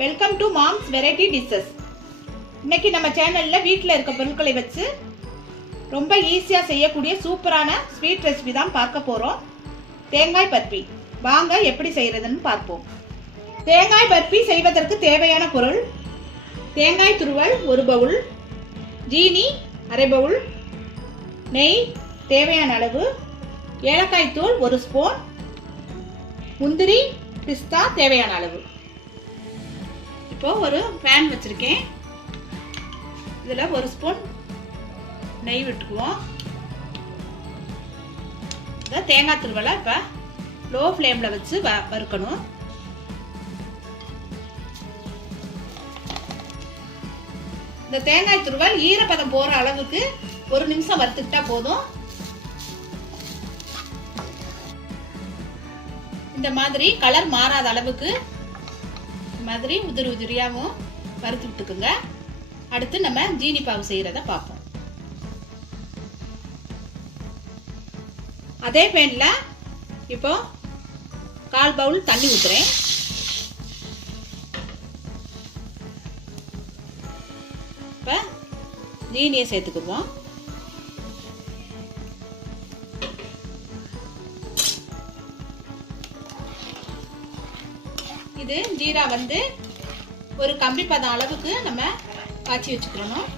Welcome to moms variety dishes. இன்னைக்கு நம்ம சேனல்ல வீட்டில் இருக்க பொருட்களை வச்சு ரொம்ப ஈஸியாக செய்யக்கூடிய சூப்பரான ஸ்வீட் ரெசிபி தான் பார்க்க போகிறோம். தேங்காய் பர்பி. வாங்க எப்படி செய்யறதுன்னு பார்ப்போம். தேங்காய் பர்பி செய்வதற்கு தேவையான பொருள்: தேங்காய் துருவல் 1 பவுல், ஜீனி அரை பவுல், நெய் தேவையான அளவு, ஏலக்காய் தூள் 1 ஸ்பூன், முந்திரி பிஸ்தா தேவையான அளவு. இப்போ ஒரு பேன் வச்சிருக்கேன். இதில் 1 ஸ்பூன் நெய் விட்டுக்குவோம். இந்த தேங்காய் துருவலை இப்போ லோ ஃப்ளேமில் வச்சு வறுக்கணும். இந்த தேங்காய் துருவல் ஈரப்பதம் போகிற அளவுக்கு 1 நிமிஷம் வறுத்துக்கிட்டா போதும். இந்த மாதிரி கலர் மாறாத அளவுக்கு மாதிரி உதிரி உதிரியாகவும் வறுத்து விட்டுக்குங்க. அடுத்து நம்ம ஜீனி பாவு செய்யறத பார்ப்போம். அதே பேன்ல இப்போ 1/4 பவுல் தண்ணி ஊத்துறேன். இப்ப ஜீனியை சேர்த்துக்குவோம். இது ஜீரா வந்து ஒரு கம்பி பதம் அளவுக்கு நம்ம காய்ச்சி வச்சுக்கணும்.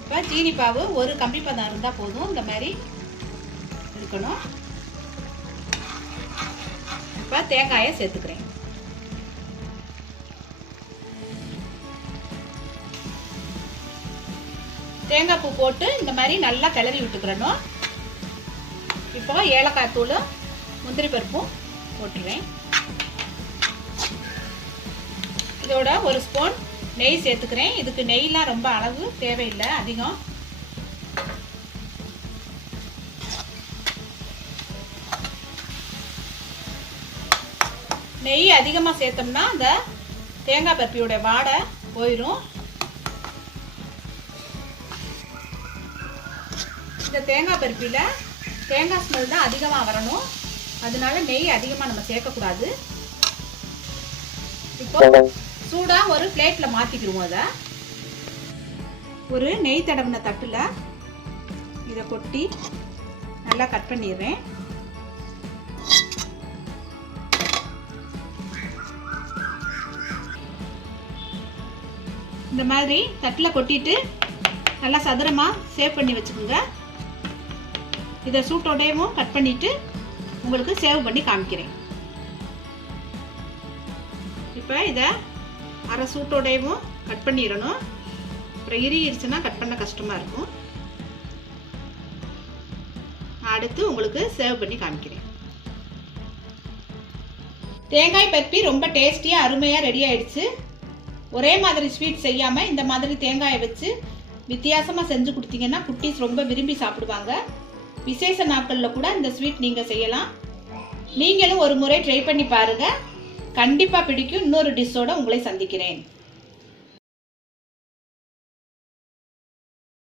இப்போ ஜீனி பாவு ஒரு கம்பி பதம் இருந்தால் போதும். இந்த மாதிரி இருக்கணும். இப்போ தேங்காயை சேர்த்துக்கிறேன். தேங்காய் பூ போட்டு இந்த மாதிரி நல்லா கிளறி விட்டுக்கிறணும். இப்போ ஏலக்காய் தூள் முந்திரி பருப்பும் போட்டுறேன். இதோட 1 ஸ்பூன் நெய் சேர்த்துக்கிறேன். இதுக்கு நெய்லாம் ரொம்ப அளவு தேவையில்லை, அதிகம். நெய் அதிகமாக சேர்த்தோம்னா அந்த தேங்காய் பருப்பியோட வாடை போயிடும். இந்த தேங்காய் பருப்பியில் தேங்காய் ஸ்மெல் தான் அதிகமாக வரணும். அதனால நெய் அதிகமாக நம்ம சேர்க்கக்கூடாது. இப்போ சூடாக ஒரு பிளேட்டில் மாற்றிக்கிடுவோம். அதை ஒரு நெய் தடவின தட்டில் இதை கொட்டி நல்லா கட் பண்ணிடுறேன். இந்த மாதிரி தட்டில் கொட்டிட்டு நல்லா சதுரமாக சேவ் பண்ணி வச்சுக்கோங்க. இதை சூட்டோடையும் கட் பண்ணிட்டு உங்களுக்கு சேவ் பண்ணி காமிக்கிறேன். இப்போ இதை அரை சூட்டோடையும் கட் பண்ணிடணும். அப்புறம் இறுகிருச்சுன்னா கட் பண்ண கஷ்டமாக இருக்கும். அடுத்து உங்களுக்கு சேவ் பண்ணி காமிக்கிறேன். தேங்காய் பர்பி ரொம்ப டேஸ்டியாக அருமையாக ரெடி ஆயிடுச்சு. ஒரே மாதிரி ஸ்வீட் செய்யாமல் இந்த மாதிரி தேங்காயை வச்சு வித்தியாசமாக செஞ்சு கொடுத்தீங்கன்னா குட்டீஸ் ரொம்ப விரும்பி சாப்பிடுவாங்க. விசேஷ நாட்களில் கூட இந்த ஸ்வீட் நீங்கள் செய்யலாம். நீங்களும் ஒரு முறை ட்ரை பண்ணி பாருங்கள். கண்டிப்பாக பிடிக்கும். இன்னொரு டிஷ்ஷோட உங்களை சந்திக்கிறேன்.